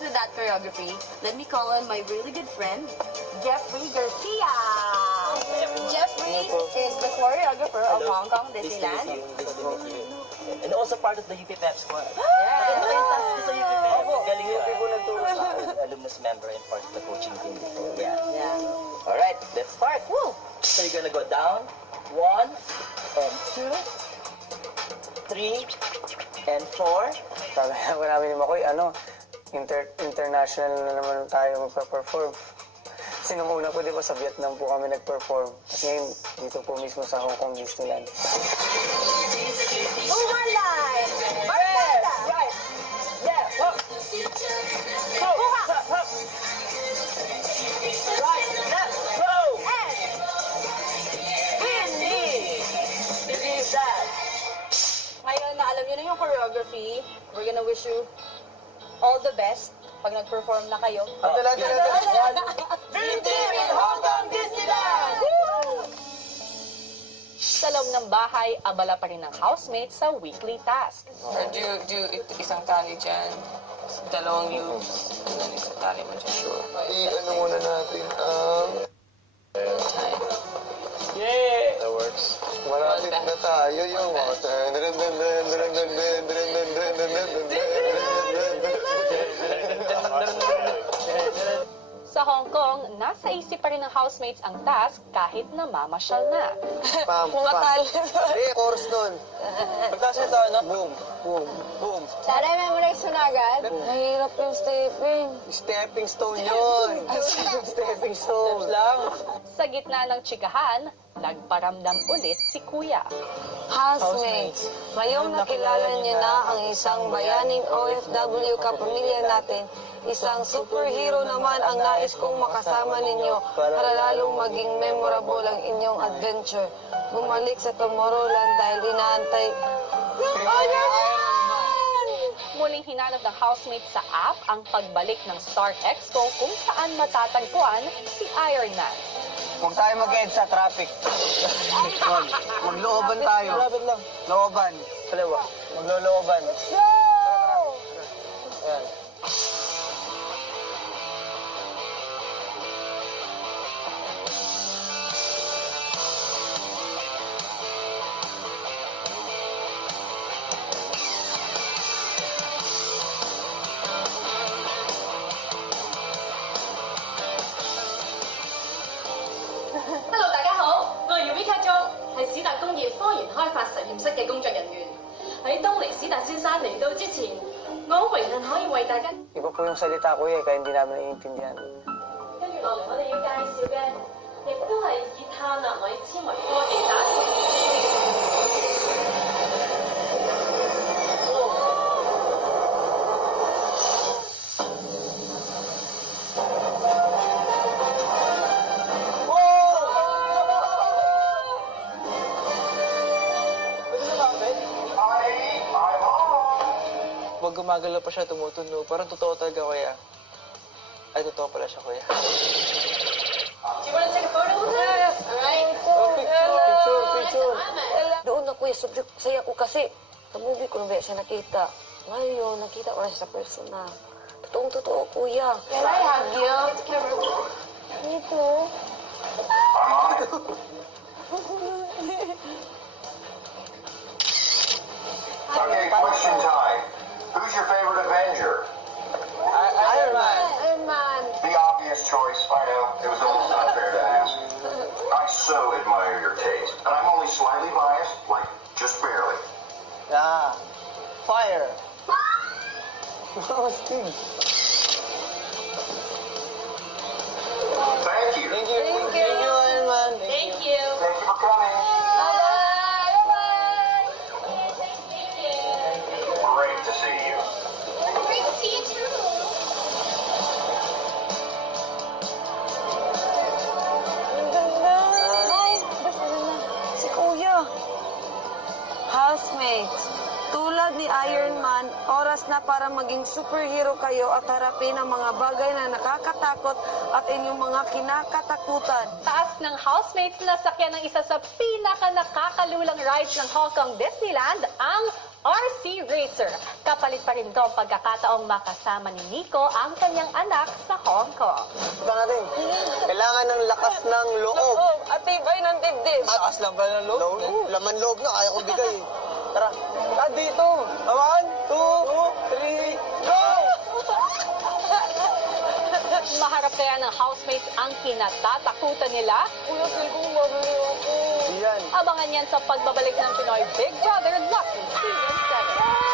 us with that choreography. Let me call on my really good friend, Jeffrey Garcia. Jeffrey is the choreographer of Hong Kong Disneyland. Nice to meet you. And also part of the UP Pep squad. Yeah. Fantastic sa UP Pep. Galing UP yun. po nagturo sa akin. Alumnus member and part of the coaching team before. Yeah. Yeah. Alright, let's start. Woo! So you're gonna go down. 1 and 2, 3 and 4. Sabi ko namin ni Makoy, international na naman tayo magpa-perform. Sinunguna po, di ba, sa Vietnam po kami nag-perform. At ngayon, dito po mismo sa Hong Kong Disneyland. Umalay! Barkada! Right! Yeah! Up! Go! Buka! Up! Up! Right! Left! Go! And Windy! Believe that! ngayon na alam niyo na yung choreography, we're gonna wish you all the best pag nag-perform na kayo. Dala. Dream Team in Hong Kong Disneyland! Sa loob ng bahay, abala pa rin ng housemates sa weekly task. Or do isang tali dyan, dalawang loops, and then isang tali mo dyan. Sure. I-ano muna natin ang... Yeah! That works. Malapit na tayo yung... Sa Hong Kong, nasa isip pa rin ng housemates ang task kahit namamasyal na. Pam, pam. Eh, chorus nun. Pagtaas mo tayo, no? Boom, boom, boom. Sana memorize mo na agad. Mahirap yung stepping. Stepping stone yun. Stepping stone. lang. Sa gitna ng tsikahan, nagparamdam ulit si Kuya. Housemates, ngayong nakilala niyo na ang isang bayaning OFW kapamilya natin, isang superhero naman ang nais kong makasama ninyo para lalong maging memorable ang inyong adventure. Bumalik sa Tomorrowland dahil inaantay... Muling hinanap ng housemates sa app ang pagbalik ng Star Expo kung saan matatagpuan si Iron Man. Huwag tayo mag-edge sa traffic. Maglooban tayo. Malapit lang. Looban. Kaliwa. Maglolooban. Go! Ayan. Hello， 大家好，我係 Eureka John，係史達工業科研開發實驗室嘅工作人員。喺東尼史達先生嚟到之前，我好榮幸可以為大家。 Iba po yung salita ko kaya hindi namin naiintindihan. 跟住落嚟，我哋要介紹嘅，亦都係以碳納米纖維科技打造。 Pag gumagalaw pa siya, tumutunog. Parang totoo talaga, kuya. Ay, totoo pala siya, kuya. Do you want to take a photo with us? Yes. Alright. Picture. Doon na kuya, sobrang saya ko kasi sa movie ko na siya nakita. Ngayon, nakita ko na siya sa personal. Totoong-totoo, kuya. Can I hug you? Me too. Okay, question time. Who's your favorite Avenger? Iron Man. Iron Man. The obvious choice, I know. It was almost unfair to ask. I so admire your taste. And I'm only slightly biased, like just barely. Yeah. Fire. Steve. Thank you. Thank you. Thank you, Iron Man. Thank you. Thank you for coming. Great to see you. Great to see you too. Si kuya. Housemates, tulad ni Iron Man, oras na para maging superhero kayo at harapin ang mga bagay na nakakatakot at inyong mga kinakatakutan. Task ng housemates na sakyan ng isa sa pinaka-nakakalulang rides ng Hong Kong Disneyland, ang RC Racer. Kapalit pa rin ito ang pagkakataong makasama ni Nico ang kanyang anak sa Hong Kong. Ito natin. Kailangan ng lakas ng loob. At tibay ng dibdib. Taas lang pala ng loob. Laman loob na, kaya ko bigay. Tara. Dito. 1, 2, 3, go! Maharap kaya ng housemates ang kinatatakutan nila? Kuya, feel kong mabili ako. Yan. Abangan yan sa pagbabalik ng Pinoy Big Brother Lucky Season 7.